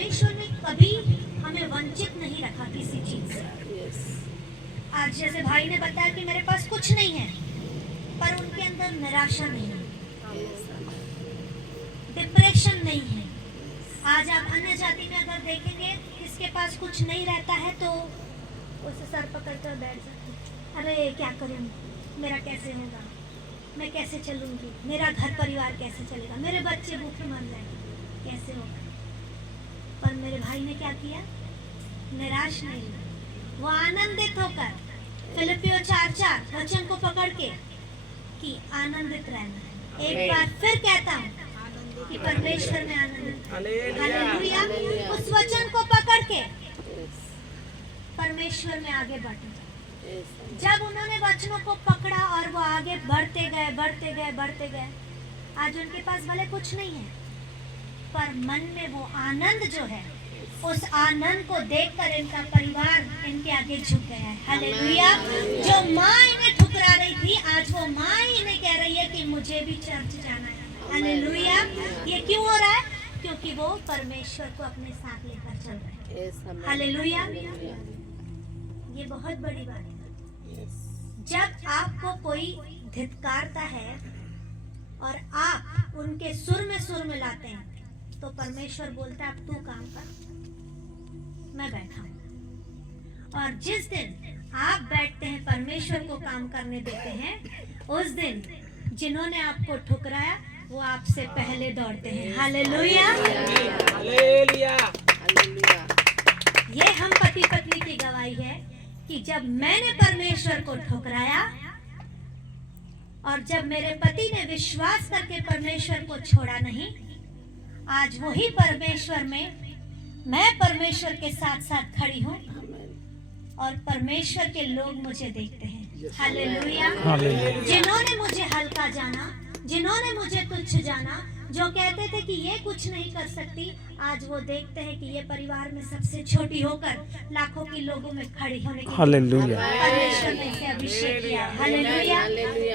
परमेश्वर ने कभी हमें वंचित नहीं रखा किसी चीज से। आज जैसे भाई ने बताया कि मेरे पास कुछ नहीं है, पर उनके अंदर निराशा नहीं है, डिप्रेशन नहीं है। आज आप अन्य जाति में अगर देखेंगे किसके पास कुछ नहीं रहता है तो उसे सर पकड़ कर बैठ जाते, अरे क्या करूं, मेरा कैसे होगा, मैं कैसे चलूंगी, मेरा घर परिवार कैसे चलेगा, मेरे बच्चे भूखे मर जाएंगे, कैसे होगा। पर मेरे भाई ने क्या किया, निराश नहीं हुआ, वो आनंदित होकर फिलिपियों 4:4 वचन को पकड़ के कि आनंदित रहना है। एक बार फिर कहता हूँ कि परमेश्वर में आनंदित, हालेलुया। उस वचन को पकड़ के परमेश्वर में आगे बढ़ना। जब उन्होंने वचनों को पकड़ा और वो आगे बढ़ते गए बढ़ते गए बढ़ते गए, आज उनके पास भले कुछ नहीं है, पर मन में वो आनंद जो है, उस आनंद को देखकर इनका परिवार इनके आगे झुक गया है। हालेलुया। जो माँ इन्हें ठुकरा रही थी, आज वो माँ इन्हें कह रही है कि मुझे भी चर्च जाना है। हालेलुया। ये क्यों हो रहा है? क्योंकि वो परमेश्वर को अपने साथ लेकर चल रहे हैं। हालेलुया। ये बहुत बड़ी बात है। जब आपको कोई धिक्कारता है और आप उनके सुर में लाते हैं, तो परमेश्वर बोलता है अब तू काम कर, मैं बैठा हूं। और जिस दिन आप बैठते हैं, परमेश्वर को काम करने देते हैं, उस दिन जिन्होंने आपको ठुकराया वो आपसे पहले दौड़ते हैं। हालेलुया। हालेलुया। ये हम पति पत्नी की गवाही है कि जब मैंने परमेश्वर को ठुकराया और जब मेरे पति ने विश्वास करके परमेश्वर को छोड़ा नहीं, आज वही परमेश्वर में मैं परमेश्वर के साथ साथ खड़ी हूँ और परमेश्वर के लोग मुझे देखते हैं। हालेलुया। जिन्होंने मुझे हल्का जाना, जिन्होंने मुझे तुच्छ जाना, जो कहते थे कि ये कुछ नहीं कर सकती, आज वो देखते हैं कि ये परिवार में सबसे छोटी होकर लाखों के लोगों में खड़ी होने की परमेश्वर ने इसे अभिषेक किया। हालेलुया।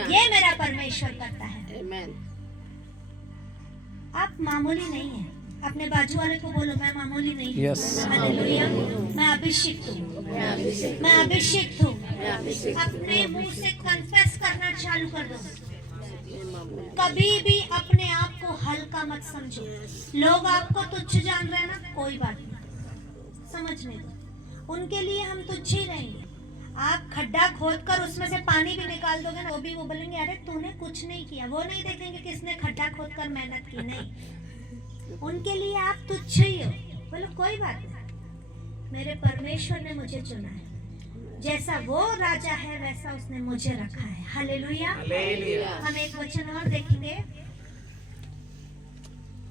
ये मेरा परमेश्वर करता है। आप मामूली नहीं हैं। अपने बाजू वाले को बोलो, मैं मामूली नहीं हूँ। हालेलुया। मैं अभिषिक्त हूँ, मैं अभिषिक्त हूँ। अपने मुंह से कन्फेस करना चालू कर दो। कभी भी अपने आप को हल्का मत समझो। लोग आपको तुच्छ जान रहे हैं ना, कोई बात नहीं, समझने दो। उनके लिए हम तुच्छ ही रहेंगे। आप खड्डा खोदकर उसमें से पानी भी निकाल दोगे ना, वो बोलेंगे अरे तूने कुछ नहीं किया। वो नहीं देखेंगे किसने खड्डा खोदकर मेहनत की, नहीं, उनके लिए आप तुच्छ ही हो। बोलो कोई बात नहीं, मेरे परमेश्वर ने मुझे चुना है, जैसा वो राजा है वैसा उसने मुझे रखा है। हालेलुया। हम एक वचन और देखेंगे,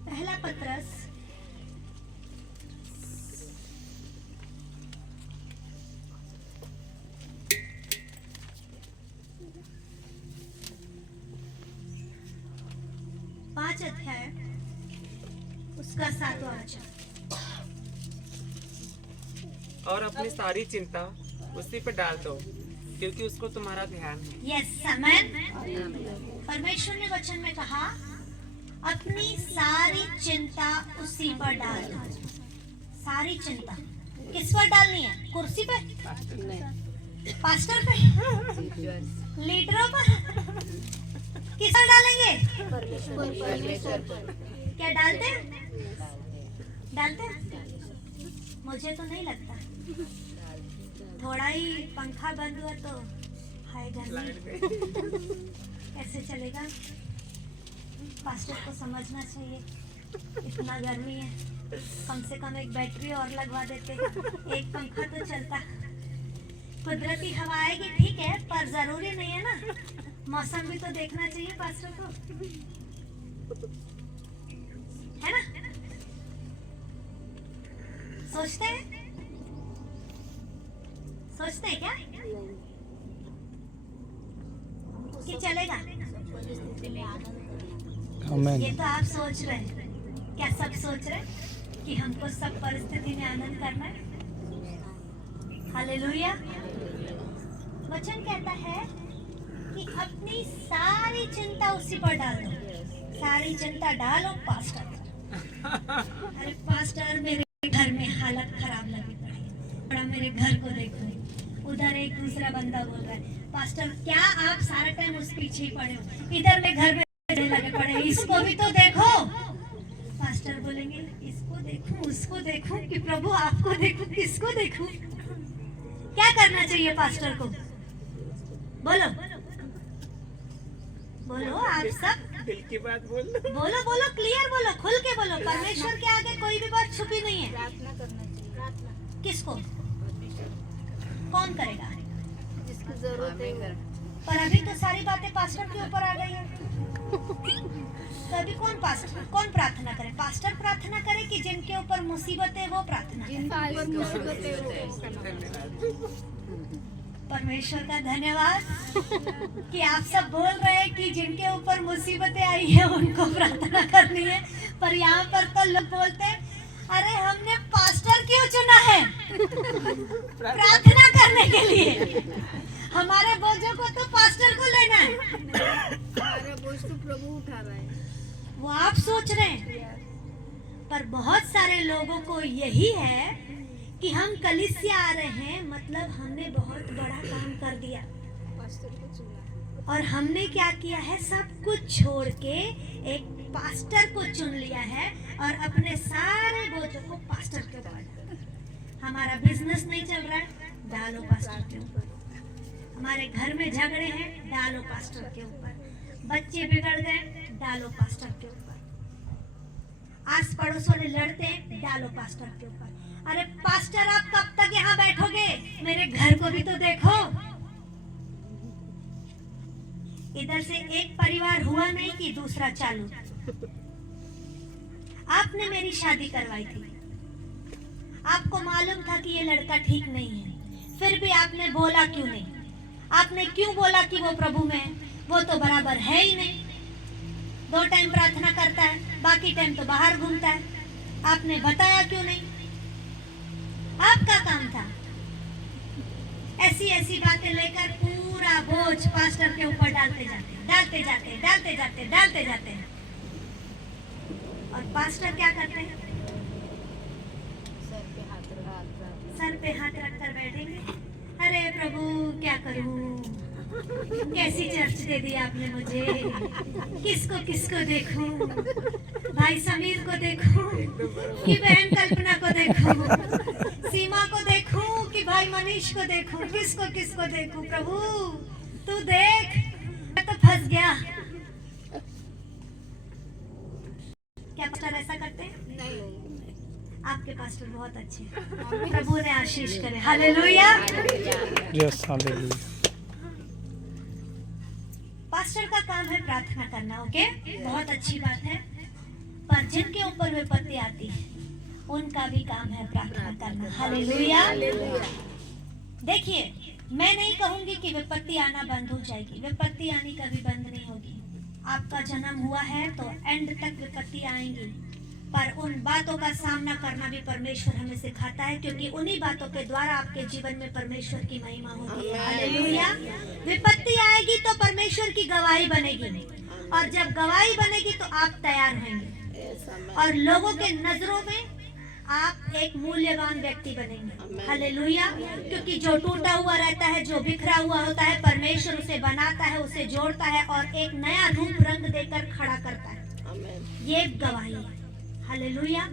पहला पत्रस 5 अध्याय उसका 7वां वचन। और अपनी सारी चिंता उसी पे डाल दो, क्योंकि उसको तुम्हारा ध्यान है। यस, आमेन। परमेश्वर ने वचन में कहा अपनी सारी चिंता उसी पर डाल दो। सारी चिंता किस पर डालनी है? कुर्सी पे, पास्टर पे, लीडरों पर, किस पर डालेंगे? क्या डालते हैं? मुझे तो नहीं लगता। थोड़ा ही पंखा बंद हुआ तो हाय गर्मी, कैसे चलेगा? पास्टर को समझना चाहिए, इतना गर्मी है, कम से कम एक बैटरी और लगवा देते, एक पंखा तो चलता। कुदरती हवा आएगी ठीक है, पर जरूरी नहीं है ना, मौसम भी तो देखना चाहिए पास्टर को, है ना? सोचते हैं क्या कि चलेगा? ये तो आप सोच रहे हैं। क्या सब सोच रहे हैं कि हमको सब परिस्थिति में आनंद करना है? हालेलुया। वचन कहता है कि अपनी सारी चिंता उसी पर डाल दो। सारी चिंता डालो पास्टर। अरे पास्टर मेरे घर में हालत खराब लगी पड़ी। थोड़ा मेरे घर को देखो, उधर एक दूसरा बंदा बोल रहा है, पास्टर क्या आप सारा टाइम उस पीछे ही पड़े हो, इधर में घर में लगे पड़े हैं, इसको भी तो देखो। पास्टर बोलेंगे इसको देखूं उसको देखूं कि प्रभु आपको देखूं किसको देखूं? क्या करना चाहिए पास्टर को? बोलो बोलो, आप सब दिल की बात बोल दो। बोलो बोलो, क्लियर बोलो, खुल के बोलो। परमेश्वर के आगे कोई भी बात छुपी नहीं है। प्रार्थना करना चाहिए। प्रार्थना किसको? कौन करेगा? जिसकी जरूरत है वो। पर अभी तो सारी बातें पास्टर के ऊपर आ गई है। तो अभी कौन प्रार्थना करे? पास्टर प्रार्थना करे कि जिनके ऊपर मुसीबत है वो प्रार्थना करे? जिनके ऊपर मुसीबत है वो। परमेश्वर का धन्यवाद कि आप सब बोल रहे हैं कि जिनके ऊपर मुसीबतें आई है उनको प्रार्थना करनी है। पर यहाँ पर तो लोग बोलते हैं, अरे हमने पास्टर क्यों चुना है प्रार्थना करने के लिए? हमारे बोझों को तो पास्टर को लेना है। हमारा बोझ तो प्रभु उठा रहा है। वो आप सोच रहे हैं, पर बहुत सारे लोगों को यही है कि हम कलीसिया आ रहे हैं, मतलब हमने बहुत बड़ा काम कर दिया। पास्टर को चुना। और हमने क्या किया है, सब कुछ छोड़ के एक पास्टर को चुन लिया है और अपने सारे बोझों को पास्टर के ऊपर डाला। हमारा बिजनेस नहीं चल रहा है, डालो पास्टर के ऊपर। हमारे घर में झगड़े हैं, डालो पास्टर के ऊपर। बच्चे बिगड़ गए, डालो पास्टर के ऊपर। आस पड़ोस वाले लड़ते हैं, डालो पास्टर के ऊपर। अरे पास्टर आप कब तक यहाँ बैठोगे? मेरे घर को भी तो देखो। इधर से एक परिवार हुआ नहीं कि दूसरा चालू। आपने मेरी शादी करवाई थी, आपको मालूम था कि ये लड़का ठीक नहीं है, फिर भी आपने बोला क्यों नहीं? आपने क्यों बोला कि वो प्रभु में है? वो तो बराबर है ही नहीं। 2 टाइम प्रार्थना करता है, बाकी टाइम तो बाहर घूमता है। आपने बताया क्यों नहीं? आपका काम था ऐसी ऐसी बातें लेकर पूरा बोझ पास्टर के ऊपर डालते जाते हैं। और पास्टर क्या करते हैं? सर पे हाथ रखकर बैठेंगे, अरे प्रभु क्या करूं, कैसी चर्च दे दी आपने मुझे, किसको देखूं, भाई समीर को देखूं कि बहन कल्पना को देखूं, सीमा को देखूं कि भाई मनीष को देखूं, किसको देखूं? प्रभु तू देख, मैं तो फंस गया। क्या पास्टर ऐसा करते हैं? नहीं। आपके पास्टर बहुत अच्छे हैं, प्रभु ने आशीष करे। हालेलुया। Yes hallelujah. पास्टर का काम है प्रार्थना करना, ओके, बहुत अच्छी बात है। पर जिनके ऊपर विपत्ति आती है उनका भी काम है प्रार्थना करना। हालेलुया। देखिए, मैं नहीं कहूंगी कि विपत्ति आना बंद हो जाएगी, विपत्ति आनी कभी बंद नहीं होगी। आपका जन्म हुआ है तो एंड तक विपत्ति आएंगी, पर उन बातों का सामना करना भी परमेश्वर हमें सिखाता है, क्योंकि उन्हीं बातों के द्वारा आपके जीवन में परमेश्वर की महिमा होती है। हालेलुया। विपत्ति आएगी तो परमेश्वर की गवाही बनेगी, और जब गवाही बनेगी तो आप तैयार होंगे और लोगों के नजरों में आप एक मूल्यवान व्यक्ति बनेंगे। हालेलुया। क्योंकि जो टूटा हुआ रहता है, जो बिखरा हुआ होता है, परमेश्वर उसे बनाता है, उसे जोड़ता है और एक नया रूप रंग देकर खड़ा करता है। ये गवाही है। हालेलुया।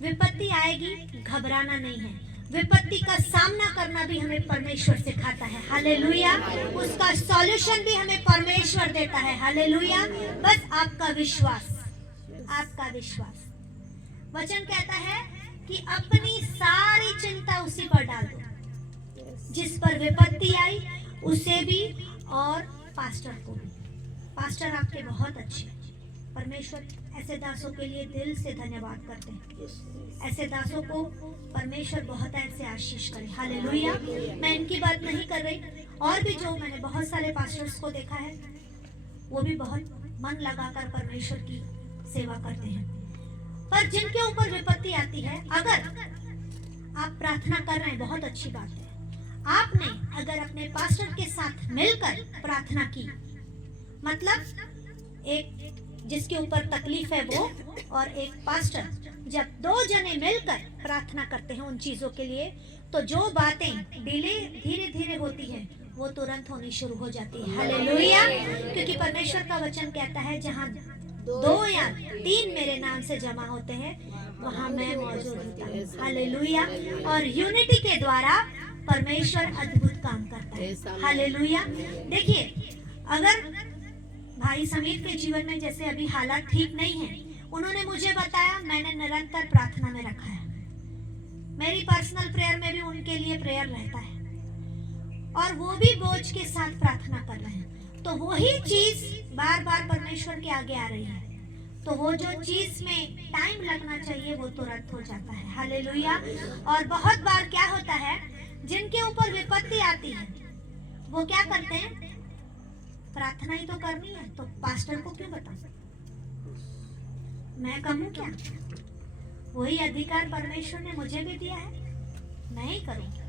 विपत्ति आएगी, घबराना नहीं है। विपत्ति का सामना करना भी हमें परमेश्वर सिखाता है। हालेलुया। उसका सॉल्यूशन भी हमें परमेश्वर देता है। हालेलुया। बस आपका विश्वास, आपका विश्वास। वचन कहता है कि अपनी सारी चिंता उसी पर डाल दो। जिस पर विपत्ति आई उसे भी और पास्टर को भी। पास्टर आपके बहुत अच्छे हैं। परमेश्वर ऐसे दासों के लिए दिल से धन्यवाद करते हैं। ऐसे दासों को परमेश्वर बहुत ऐसे आशीष करे। हालेलुया। मैं इनकी बात नहीं कर रही, और भी जो मैंने बहुत सारे पास्टर्स को देखा है वो भी बहुत मन लगाकर परमेश्वर की सेवा करते हैं। पर जिनके ऊपर विपत्ति आती है, अगर आप प्रार्थना कर रहे हैं, बहुत अच्छी बात है। आपने अगर अपने पास्टर के साथ मिलकर प्रार्थना की, मतलब एक जिसके ऊपर तकलीफ है वो और एक पास्टर जब 2 जने मिलकर प्रार्थना करते हैं उन चीजों के लिए, तो जो बातें डिले धीरे धीरे होती है वो तुरंत होनी शुरू हो जाती है। हालेलुया। क्योंकि परमेश्वर का वचन कहता है जहाँ 2 या 3 मेरे नाम से जमा होते हैं वहां मैं मौजूद होता हूँ। हालेलुया। और यूनिटी के द्वारा परमेश्वर अद्भुत काम करता है। हालेलुया। देखिए, अगर भाई समीर के जीवन में जैसे अभी हालात ठीक नहीं है, उन्होंने मुझे बताया, मैंने निरंतर प्रार्थना में रखा है। मेरी पर्सनल प्रेयर में भी उनके लिए प्रेयर रहता है और वो भी बोझ के साथ प्रार्थना कर रहे हैं। तो वही चीज बार बार परमेश्वर के आगे आ रही है, तो वो जो चीज में टाइम लगना चाहिए वो तुरंत हो जाता है। हालेलुया। और बहुत बार क्या होता है, जिनके ऊपर विपत्ति आती है वो क्या करते हैं, प्रार्थना ही तो करनी है तो पास्टर को क्यों बताऊं, मैं कहूं क्या? वही अधिकार परमेश्वर ने मुझे भी दिया है, मैं ही करूंगी।